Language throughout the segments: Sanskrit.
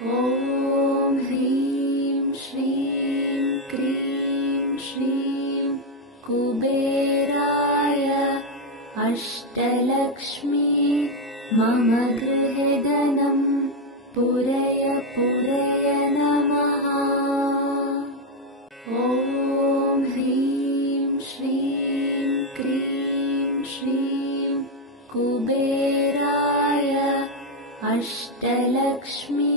ॐ ह्रीं श्रीं क्रीं श्रीं कुबेराय अष्टलक्ष्मी मम गृहे धनं पूरय पूरय नमः। ॐ ह्रीं श्रीं क्रीं श्रीं कुबेराय अष्टलक्ष्मी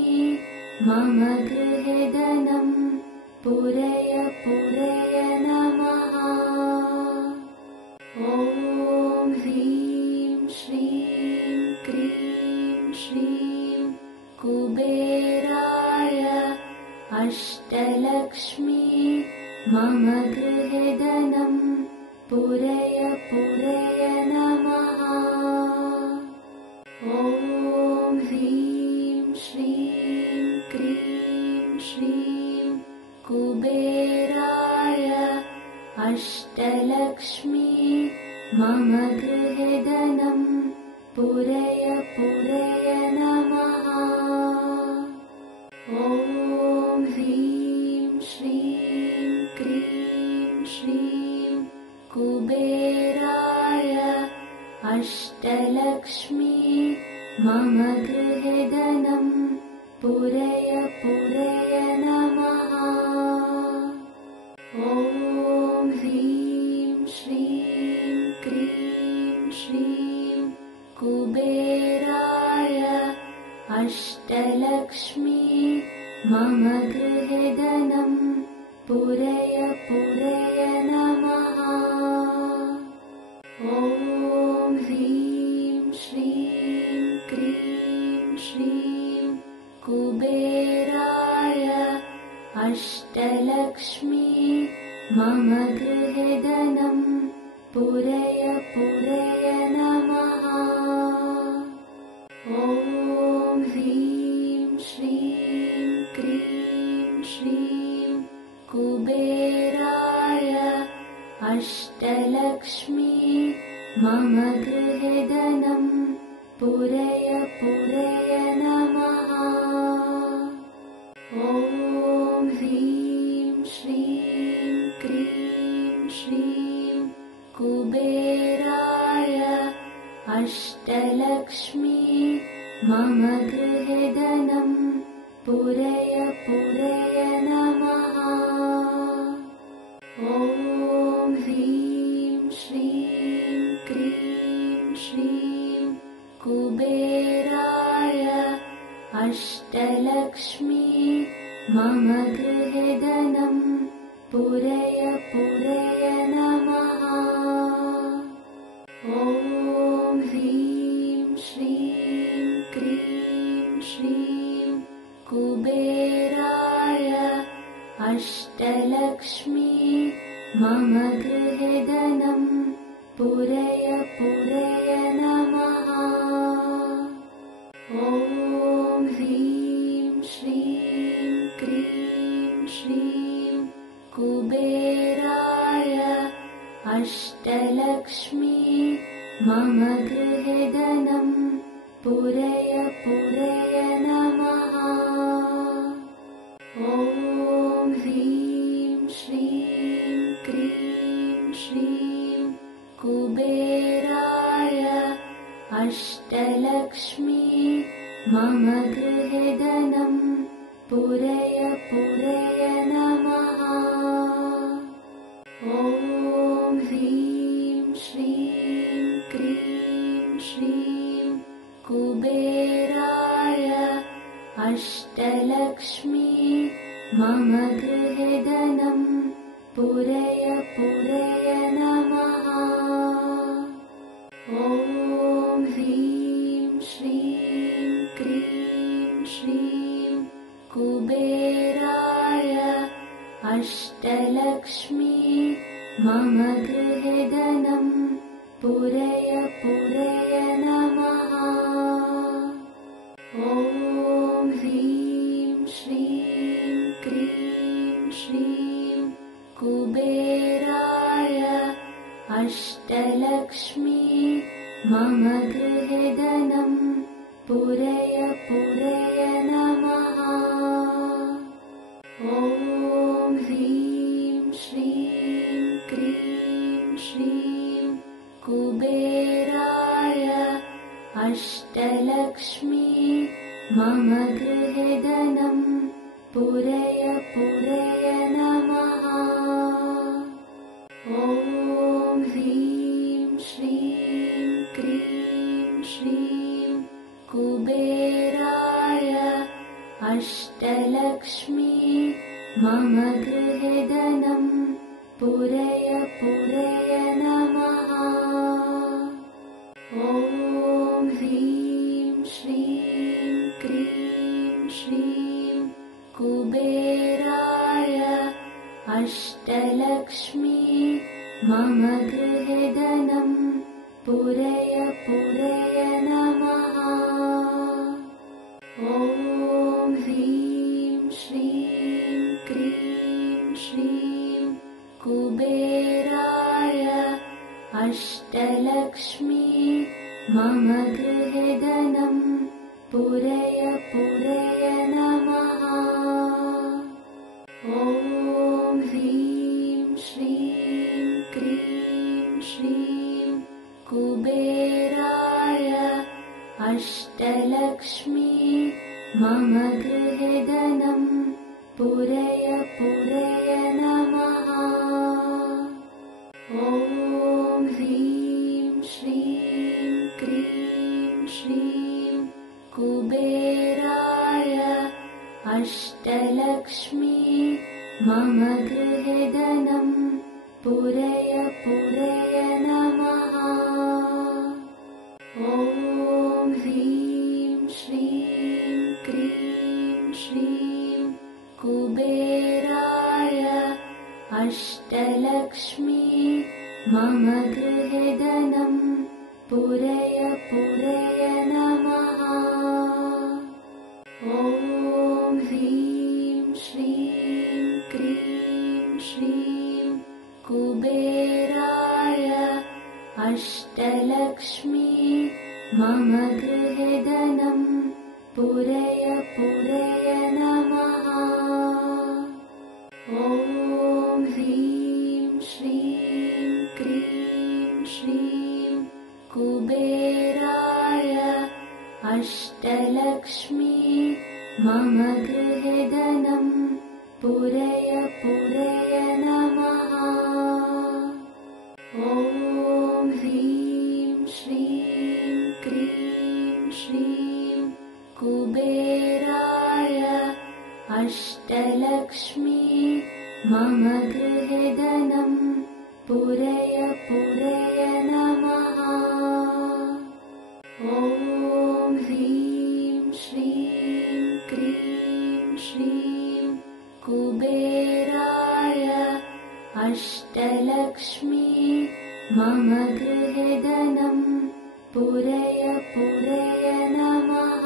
मम गृहे धनं पूरय पूरय नमः। ॐ ह्रीं श्रीं क्रीं श्रीं कुबेराय अष्टलक्ष्मी मम गृहे धनं पूरय पूरय नमः। ॐ ह्रीं श्रीं क्रीं श्रीं कुबेराय अष्टलक्ष्मी मम गृहे धनं पूरय पूरय नमः। ॐ ह्रीं श्रीं क्रीं श्रीं कुबेराय अष्टलक्ष्मी मम गृहे धनं पूरय पूरय नमः। ॐ ह्रीं श्रीं क्रीं श्रीं कुबेराय अष्टलक्ष्मी मम गृहे धनं पूरय पूरय नमः। ॐ ह्रीं श्रीं क्रीं श्रीं कुबेराय अष्टलक्ष्मी मम गृहे धनं पूरय पूरय नमः। ॐ ह्रीं श्रीं क्रीं श्रीं कुबेराय अष्टलक्ष्मी मम गृहे धनं पूरय पूरय नमः। ॐ ह्रीं श्रीं क्रीं श्रीं कुबेराय अष्टलक्ष्मी मम गृहे धनं पूरय पूरय नमः। ॐ ह्रीं श्रीं क्रीं श्रीं कुबेराय अष्टलक्ष्मी मम गृहे धनं पूरय पूरय नमः। ॐ ह्रीं श्रीं क्रीं श्रीं कुबेराय अष्टलक्ष्मी मम गृहे धनं पूरय पूरय नमः। ॐ ह्रीं श्रीं क्रीं श्रीं कुबेराय अष्टलक्ष्मी मम गृहे धनं पूरय पूरय नमः। ॐ ह्रीं श्रीं क्रीं श्रीं कुबेराय अष्टलक्ष्मी मम गृहे धनं पूरय पूरय नमः। ॐ ह्रीं श्रीं क्रीं श्रीं कुबेराय अष्टलक्ष्मी मम गृहे धनं पूरय पूरय नमः। ॐ ह्रीं श्रीं क्रीं श्रीं कुबेराय अष्टलक्ष्मी मम गृहे धनं पूरय पूरय नमः। ॐ ह्रीं श्रीं क्रीं श्रीं कुबेराय अष्टलक्ष्मी मम गृहे धनं पूरय पूरय नमः। मम गृहे धनं पूरय पूरय नमः। ॐ ह्रीं श्रीं क्रीं श्रीं कुबेराय अष्टलक्ष्मी मम गृहे धनं पूरय पूरय नमः। ॐ ह्रीं श्रीं क्रीं श्रीं कुबेराय अष्टलक्ष्मी मम गृहे धनं पूरय पूरय नमः। ॐ ह्रीं श्रीं क्रीं श्रीं कुबेराय अष्टलक्ष्मी मम गृहे धनं पूरय पूरय नमः। ॐ ह्रीं श्रीं क्रीं श्रीं कुबेराय अष्टलक्ष्मी मम गृहे धनं पूरय पूरय नमः। ॐ ह्रीं श्रीं क्रीं श्रीं कुबेराय अष्टलक्ष्मी मम गृहे धनं पूरय पूरय नमः। ॐ ह्रीं श्रीं क्रीं श्रीं कुबेराय अष्टलक्ष्मी मम गृहे धनं पूरय पूरय नमः। ॐ ह्रीं श्रीं क्रीं श्रीं कुबेराय अष्टलक्ष्मी मम गृहे धनं पूरय पूरय नमः। ॐ ह्रीं श्रीं क्रीं श्रीं कुबेराय अष्टलक्ष्मी मम गृहे धनं पूरय पूरय नमः। ॐ ह्रीं श्रीं क्रीं श्रीं कुबेराय अष्टलक्ष्मी मम गृहे धनं पूरय पूरय नमः। ॐ ह्रीं श्रीं क्रीं श्रीं कुबेराय अष्टलक्ष्मी मम गृहे धनं पूरय पूरय नमः।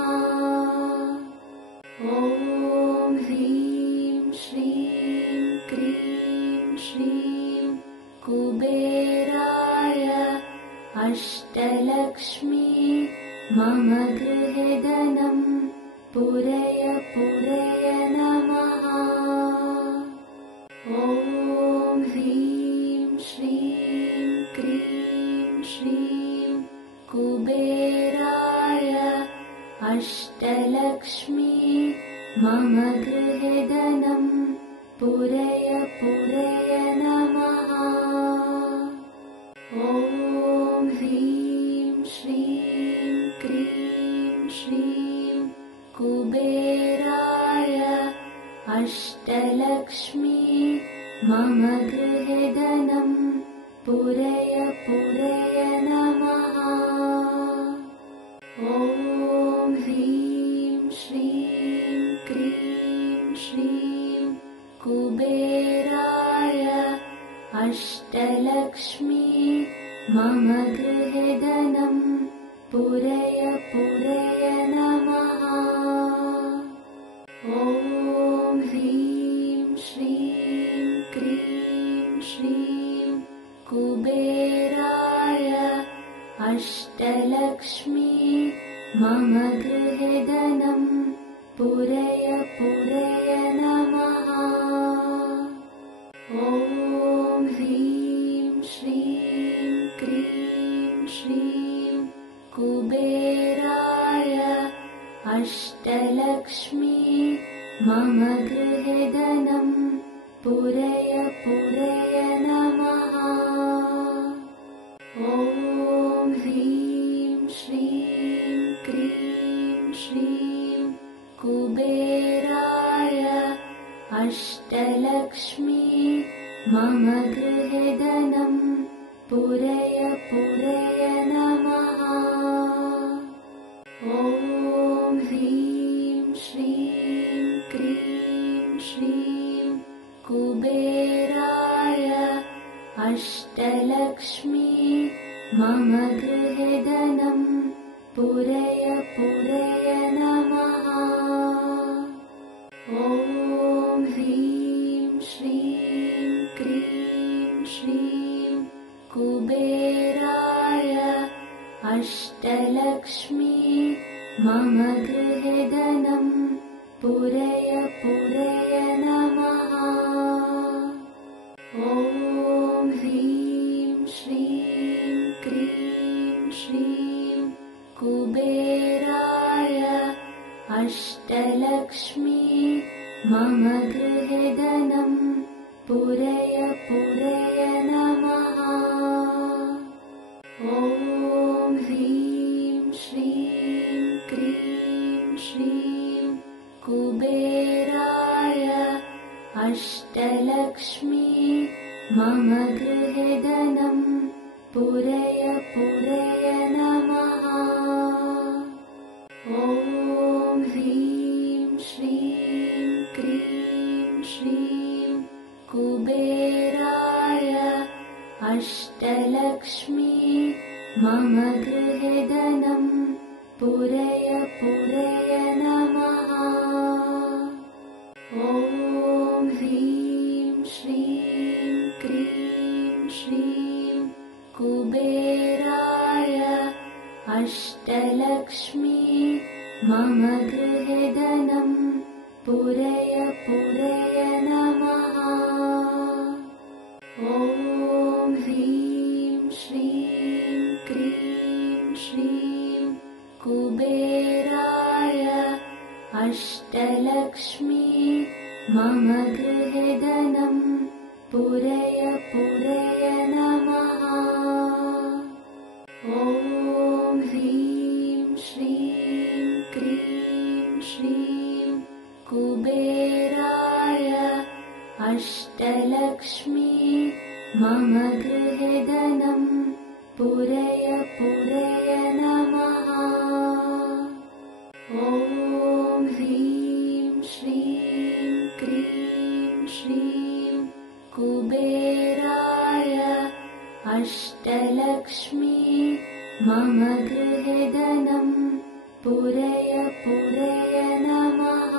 ॐ ह्रीं श्रीं क्रीं श्रीं कुबेराय अष्टलक्ष्मी मम गृहे धनं पूरय पूरय नमः। ॐ ह्रीं श्रीं क्रीं श्रीं कुबेराय अष्टलक्ष्मी मम गृहे धनं पूरय पूरय नमः। ॐ ह्रीं श्रीं क्रीं श्रीं कुबेराय अष्टलक्ष्मी मम गृहे धनं पूरय पूरय नमः। ॐ ह्रीं श्रीं क्रीं श्रीं कुबेराय अष्टलक्ष्मी मम गृहे धनं पूरय पूरय नमः। ॐ ह्रीं श्रीं क्रीं श्रीं कुबेराय अष्टलक्ष्मी मम गृहे धनं पूरय पूरय नमः। ॐ ह्रीं श्रीं क्रीं श्रीं कुबेराय अष्टलक्ष्मी अष्टलक्ष्मी मम गृहे धनं पूरय पूरय नमः। ॐ ह्रीं श्रीं क्रीं श्रीं कुबेराय अष्टलक्ष्मी मम गृहे धनं पूरय पूरय नमः। ॐ ह्रीं श्रीं क्रीं श्रीं कुबेराय अष्टलक्ष्मी मम गृहे धनं पूरय पूरय नमः। ॐ ह्रीं श्रीं क्रीं श्रीं कुबेराय अष्टलक्ष्मी मम गृहे धनं पूरय पूरय नमः। ॐ ह्रीं श्रीं क्रीं श्रीं कुबेराय अष्टलक्ष्मी मम गृहे धनं पूरय पूरय नमः। ॐ ह्रीं श्रीं क्रीं श्रीं कुबेराय अष्टलक्ष्मी मम गृहे धनं पूरय पूरय नमः। ॐ ह्रीं श्रीं क्रीं श्रीं कुबेराय अष्टलक्ष्मी मम गृहे धनं पूरय पूरय नमः। ॐ ह्रीं श्रीं क्रीं श्रीं कुबेराय अष्टलक्ष्मी मम गृहे धनं पूरय पूरय नमः। ॐ ह्रीं श्रीं क्रीं श्रीं कुबेराय अष्टलक्ष्मी मम गृहे धनं पूरय पूरय नमः। ॐ ह्रीं श्रीं क्रीं श्रीं कुबेराय अष्टलक्ष्मी मम गृहे धनं पूरय पूरय नमः। ॐ ह्रीं श्रीं क्रीं श्रीं कुबेराय अष्टलक्ष्मी मम गृहे धनं पूरय पूरय नमः।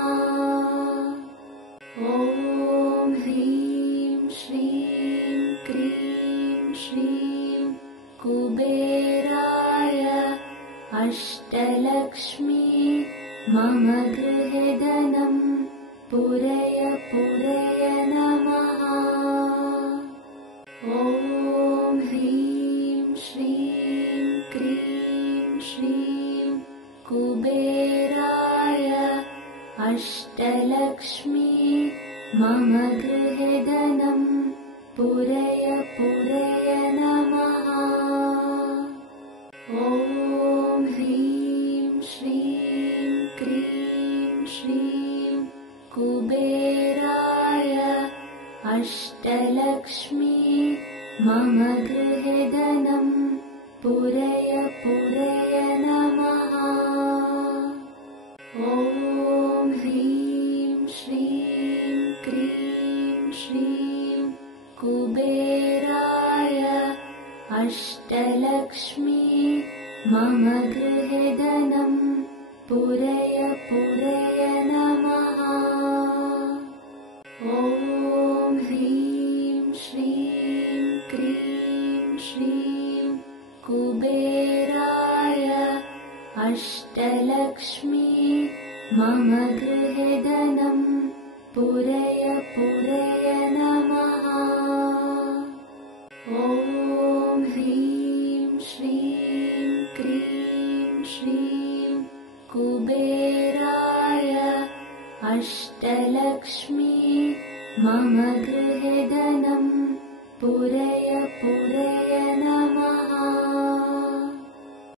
ॐ ह्रीं श्रीं क्रीं श्रीं कुबेराय अष्टलक्ष्मी मम गृहे धनं पूरय पूरय नमः। ॐ ह्रीं श्रीं क्रीं श्रीं कुबेराय अष्टलक्ष्मी मम गृहे धनं पूरय पूरय नमः। ॐ ह्रीं श्रीं क्रीं श्रीं कुबेराय अष्टलक्ष्मी मम गृहे धनं पूरय पूरय नमः। ॐ ह्रीं श्रीं क्रीं श्रीं कुबेराय अष्टलक्ष्मी मम गृहे धनं पूरय पूरय नमः। ॐ ह्रीं श्रीं क्रीं श्रीं कुबेराय अष्टलक्ष्मी मम गृहे धनं पूरय पूरय नमः। ॐ ह्रीं श्रीं क्रीं श्रीं कुबेराय अष्टलक्ष्मी मम गृहे धनं पूरय पूरय